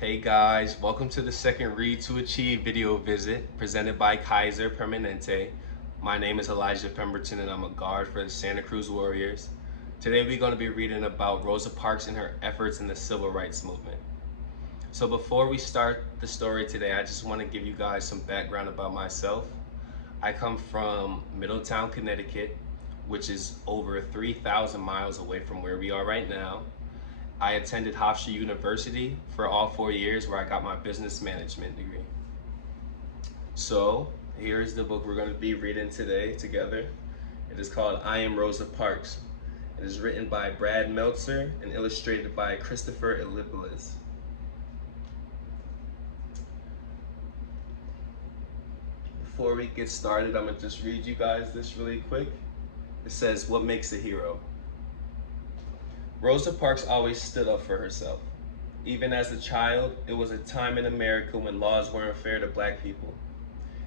Hey guys, welcome to the second Read to Achieve video visit presented by Kaiser Permanente. My name is Elijah Pemberton and I'm a guard for the Santa Cruz Warriors. Today we're going to be reading about Rosa Parks and her efforts in the civil rights movement. So before we start the story today, I just want to give you guys some background about myself. I come from Middletown, Connecticut, which is over 3,000 miles away from where we are right now. I attended Hofstra University for all 4 years where I got my business management degree. So here's the book we're going to be reading today together. It is called I Am Rosa Parks. It is written by Brad Meltzer and illustrated by Christopher Elibeles. Before we get started, I'm going to just read you guys this really quick. It says, "What makes a hero?" Rosa Parks always stood up for herself. Even as a child, it was a time in America when laws weren't fair to black people.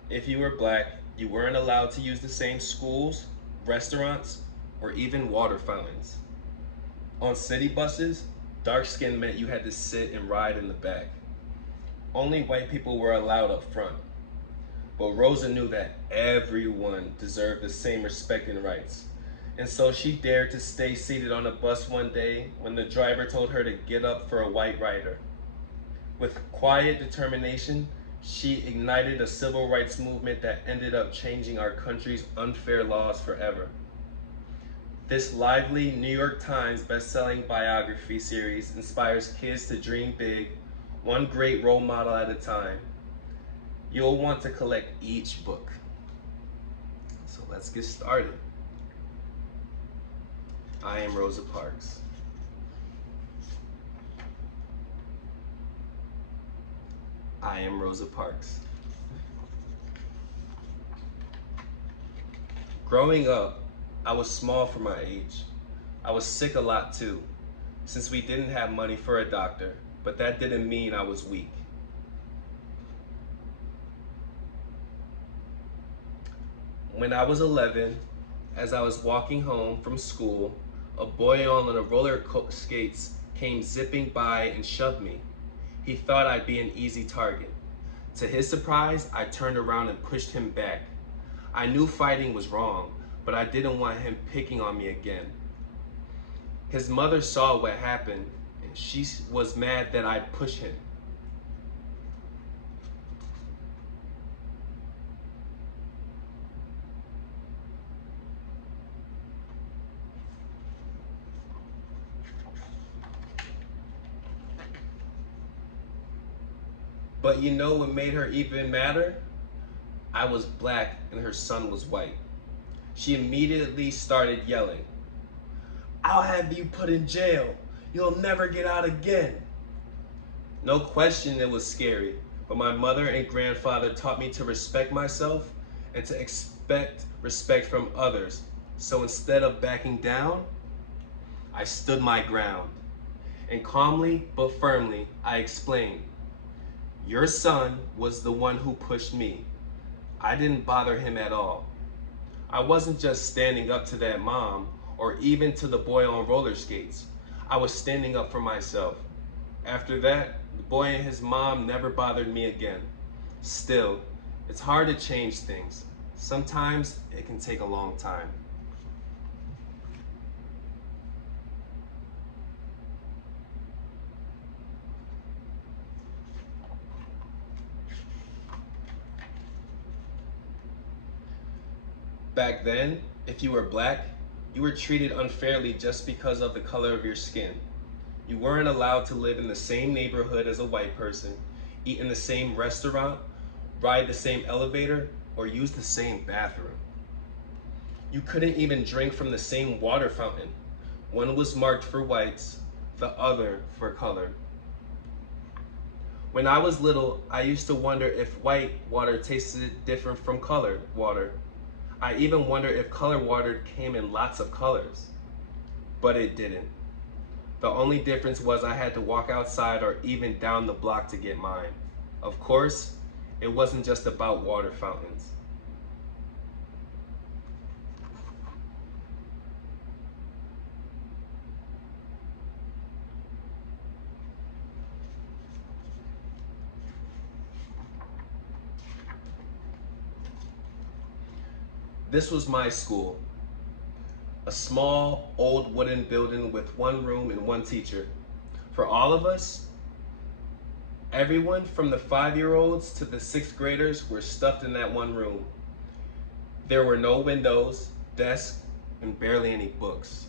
If you were black, you weren't allowed to use the same schools, restaurants, or even water fountains. On city buses, dark skin meant you had to sit and ride in the back. Only white people were allowed up front. But Rosa knew that everyone deserved the same respect and rights. And so she dared to stay seated on a bus one day when the driver told her to get up for a white rider. With quiet determination, she ignited a civil rights movement that ended up changing our country's unfair laws forever. This lively New York Times best-selling biography series inspires kids to dream big, one great role model at a time. You'll want to collect each book. So let's get started. I Am Rosa Parks. I am Rosa Parks. Growing up, I was small for my age. I was sick a lot too, since we didn't have money for a doctor, but that didn't mean I was weak. When I was 11, as I was walking home from school, a boy on a roller skates came zipping by and shoved me. He thought I'd be an easy target. To his surprise, I turned around and pushed him back. I knew fighting was wrong, but I didn't want him picking on me again. His mother saw what happened, and she was mad that I'd pushed him. But you know what made her even madder? I was black and her son was white. She immediately started yelling, "I'll have you put in jail. You'll never get out again." No question it was scary, but my mother and grandfather taught me to respect myself and to expect respect from others. So instead of backing down, I stood my ground. And calmly but firmly, I explained, "Your son was the one who pushed me. I didn't bother him at all. I wasn't just standing up to that mom or even to the boy on roller skates. I was standing up for myself." After that, the boy and his mom never bothered me again. Still, it's hard to change things. Sometimes it can take a long time. Back then, if you were black, you were treated unfairly just because of the color of your skin. You weren't allowed to live in the same neighborhood as a white person, eat in the same restaurant, ride the same elevator, or use the same bathroom. You couldn't even drink from the same water fountain. One was marked for whites, the other for colored. When I was little, I used to wonder if white water tasted different from colored water. I even wondered if colored water came in lots of colors. But it didn't. The only difference was I had to walk outside or even down the block to get mine. Of course, it wasn't just about water fountains. This was my school, a small, old wooden building with one room and one teacher. For all of us, everyone from the 5-year-olds to the 6th graders were stuffed in that one room. There were no windows, desks, and barely any books.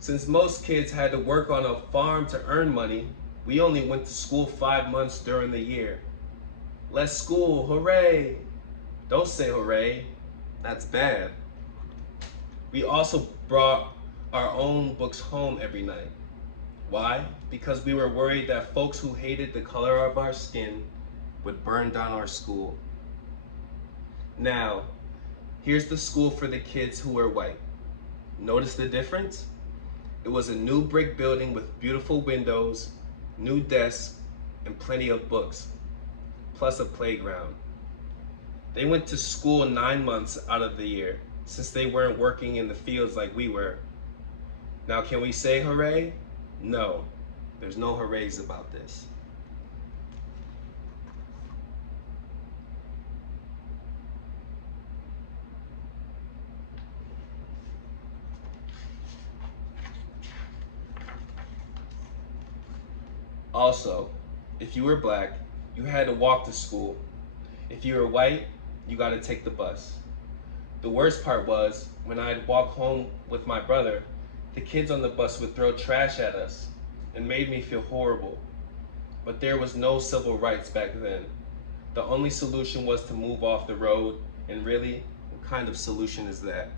Since most kids had to work on a farm to earn money, we only went to school 5 months during the year. Let's school, hooray! Don't say hooray, that's bad. We also brought our own books home every night. Why? Because we were worried that folks who hated the color of our skin would burn down our school. Now, here's the school for the kids who were white. Notice the difference? It was a new brick building with beautiful windows, new desks, and plenty of books, plus a playground. They went to school 9 months out of the year, since they weren't working in the fields like we were. Now, can we say hooray? No, there's no hoorays about this. Also, if you were black, you had to walk to school. If you were white, you got to take the bus. The worst part was, when I'd walk home with my brother, the kids on the bus would throw trash at us and made me feel horrible. But there was no civil rights back then. The only solution was to move off the road, and really, what kind of solution is that?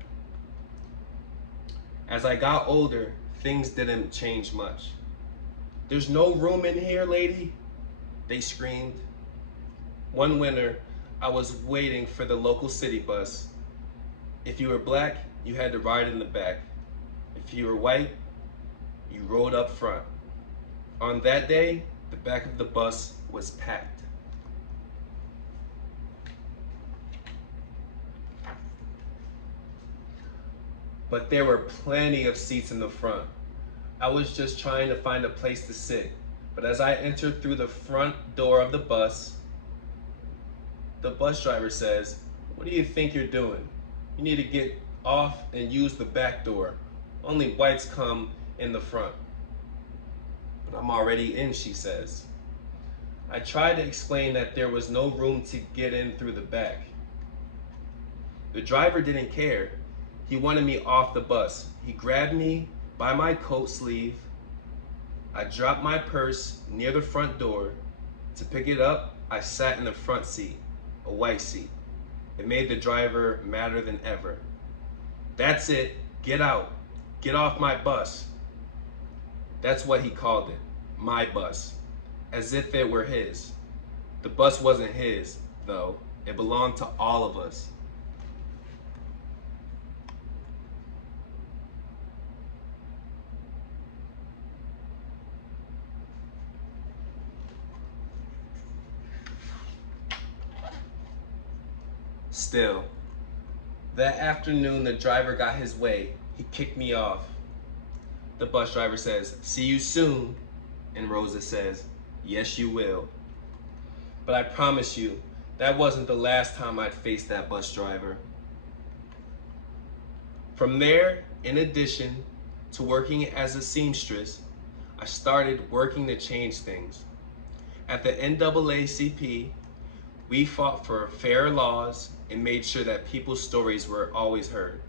As I got older, things didn't change much. "There's no room in here, lady," they screamed. One winter, I was waiting for the local city bus. If you were black, you had to ride in the back. If you were white, you rode up front. On that day, the back of the bus was packed. But there were plenty of seats in the front. I was just trying to find a place to sit. But as I entered through the front door of the bus driver says, "What do you think you're doing? You need to get off and use the back door. Only whites come in the front." "But I'm already in," she says. I tried to explain that there was no room to get in through the back. The driver didn't care. He wanted me off the bus. He grabbed me by my coat sleeve. I dropped my purse near the front door. To pick it up, I sat in the front seat, a white seat. It made the driver madder than ever. "That's it, get out, get off my bus." That's what he called it, my bus, as if it were his. The bus wasn't his, though. It belonged to all of us. Still, that afternoon the driver got his way. He kicked me off. The bus driver says, "See you soon." And Rosa says, "Yes, you will." But I promise you, that wasn't the last time I'd face that bus driver. From there, in addition to working as a seamstress, I started working to change things. At the NAACP, we fought for fair laws and made sure that people's stories were always heard.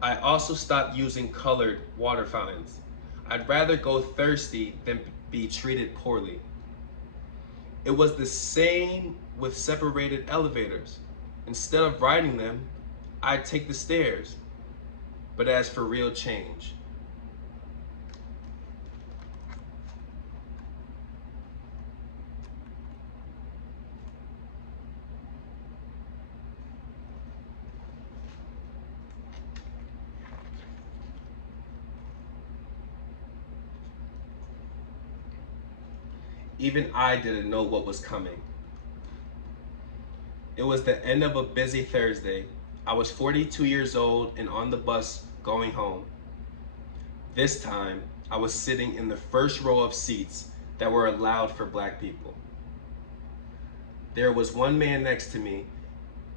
I also stopped using colored water fountains. I'd rather go thirsty than be treated poorly. It was the same with separated elevators. Instead of riding them, I'd take the stairs. But as for real change, even I didn't know what was coming. It was the end of a busy Thursday. I was 42 years old and on the bus going home. This time, I was sitting in the first row of seats that were allowed for black people. There was one man next to me.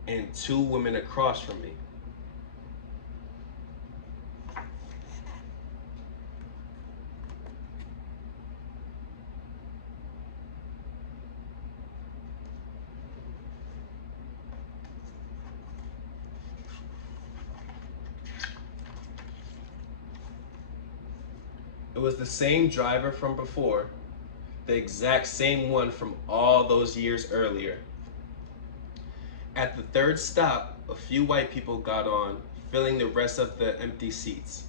and 2 women across from me. It was the same driver from before, the exact same one from all those years earlier. At the 3rd stop, a few white people got on, filling the rest of the empty seats.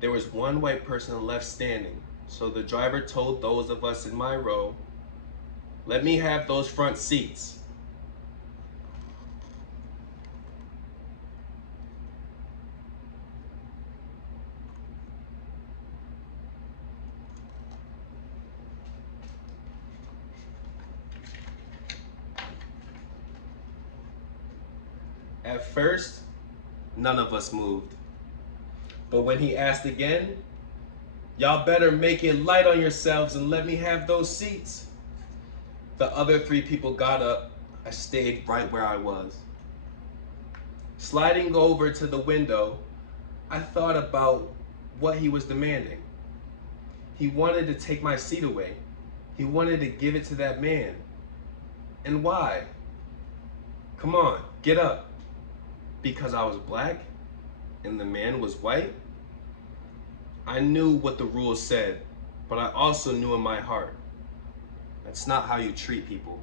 There was one white person left standing, so the driver told those of us in my row, "Let me have those front seats." At first, none of us moved. But when he asked again, "Y'all better make it light on yourselves and let me have those seats." The other 3 people got up. I stayed right where I was. Sliding over to the window, I thought about what he was demanding. He wanted to take my seat away. He wanted to give it to that man. And why? Come on, get up. Because I was black and the man was white? I knew what the rules said, but I also knew in my heart, that's not how you treat people.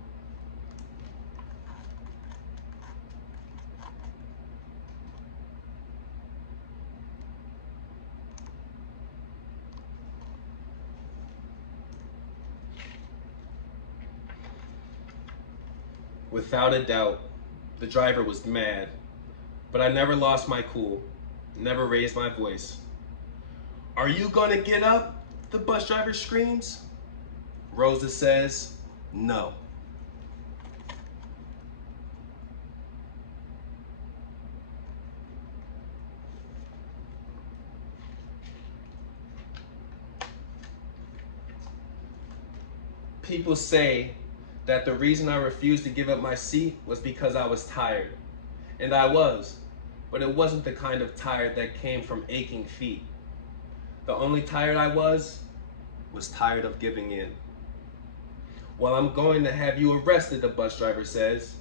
Without a doubt, the driver was mad, but I never lost my cool, never raised my voice. "Are you gonna get up?" the bus driver screams. Rosa says, "No." People say that the reason I refused to give up my seat was because I was tired. And I was, but it wasn't the kind of tired that came from aching feet. The only tired I was tired of giving in. "Well, I'm going to have you arrested," the bus driver says.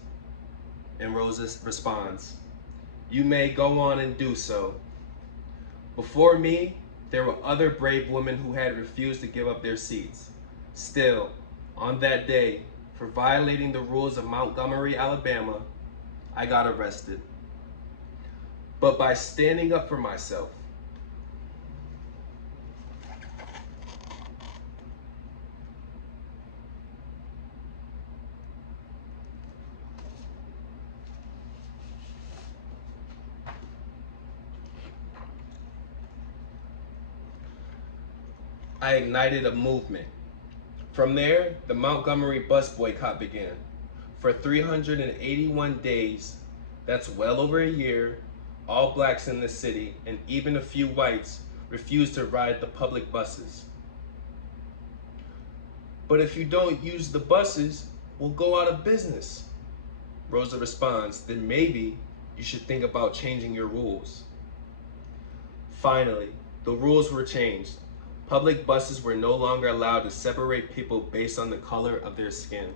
And Rosa responds, "You may go on and do so." Before me, there were other brave women who had refused to give up their seats. Still, on that day, for violating the rules of Montgomery, Alabama, I got arrested. But by standing up for myself. I ignited a movement. From there, the Montgomery bus boycott began. For 381 days, that's well over a year, all blacks in the city, and even a few whites, refused to ride the public buses. "But if you don't use the buses, we'll go out of business." Rosa responds, "Then maybe you should think about changing your rules." Finally, the rules were changed. Public buses were no longer allowed to separate people based on the color of their skin.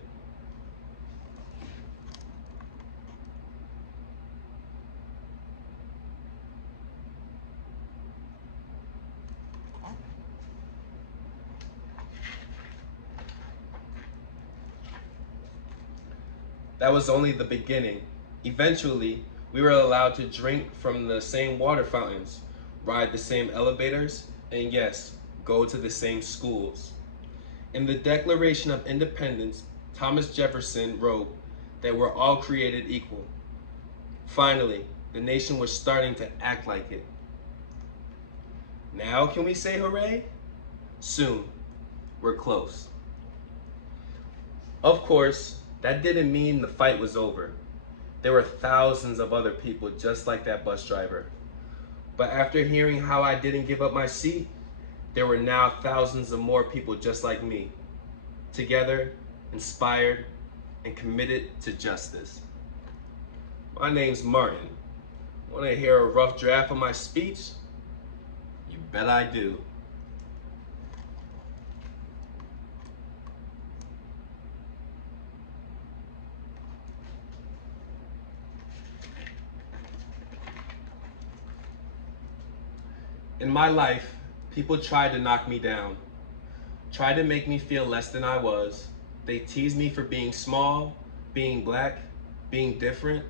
That was only the beginning. Eventually, we were allowed to drink from the same water fountains, ride the same elevators, and yes, go to the same schools. In the Declaration of Independence, Thomas Jefferson wrote that we're all created equal. Finally, the nation was starting to act like it. Now can we say hooray? Soon. We're close. Of course, that didn't mean the fight was over. There were thousands of other people just like that bus driver. But after hearing how I didn't give up my seat, there were now thousands of more people just like me, together, inspired, and committed to justice. My name's Martin. Want to hear a rough draft of my speech? You bet I do. In my life, people tried to knock me down, tried to make me feel less than I was. They teased me for being small, being black, being different.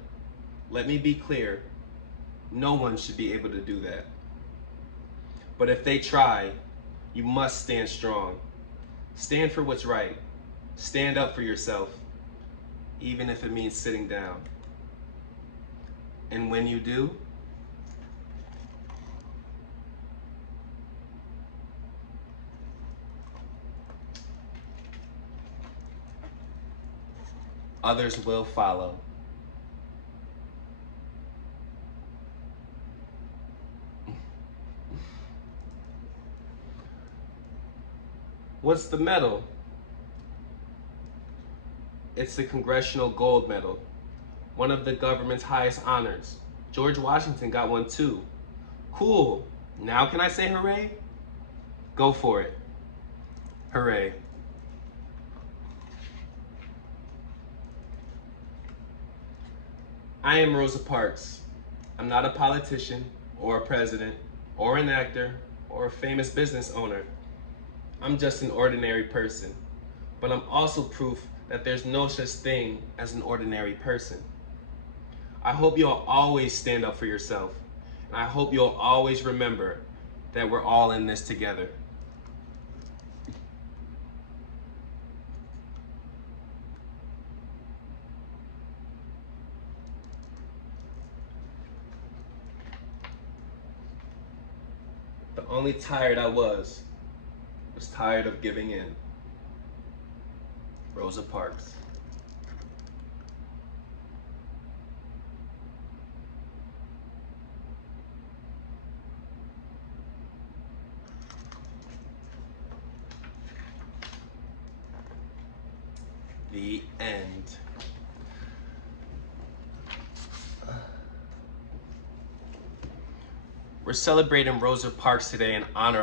Let me be clear, no one should be able to do that. But if they try, you must stand strong. Stand for what's right. Stand up for yourself, even if it means sitting down. And when you do, others will follow. What's the medal? It's the Congressional Gold Medal, one of the government's highest honors. George Washington got one too. Cool. Now can I say hooray? Go for it. Hooray. I am Rosa Parks. I'm not a politician or a president or an actor or a famous business owner. I'm just an ordinary person. But I'm also proof that there's no such thing as an ordinary person. I hope you'll always stand up for yourself. And I hope you'll always remember that we're all in this together. The only tired I was tired of giving in. Rosa Parks. The end. We're celebrating Rosa Parks today in honor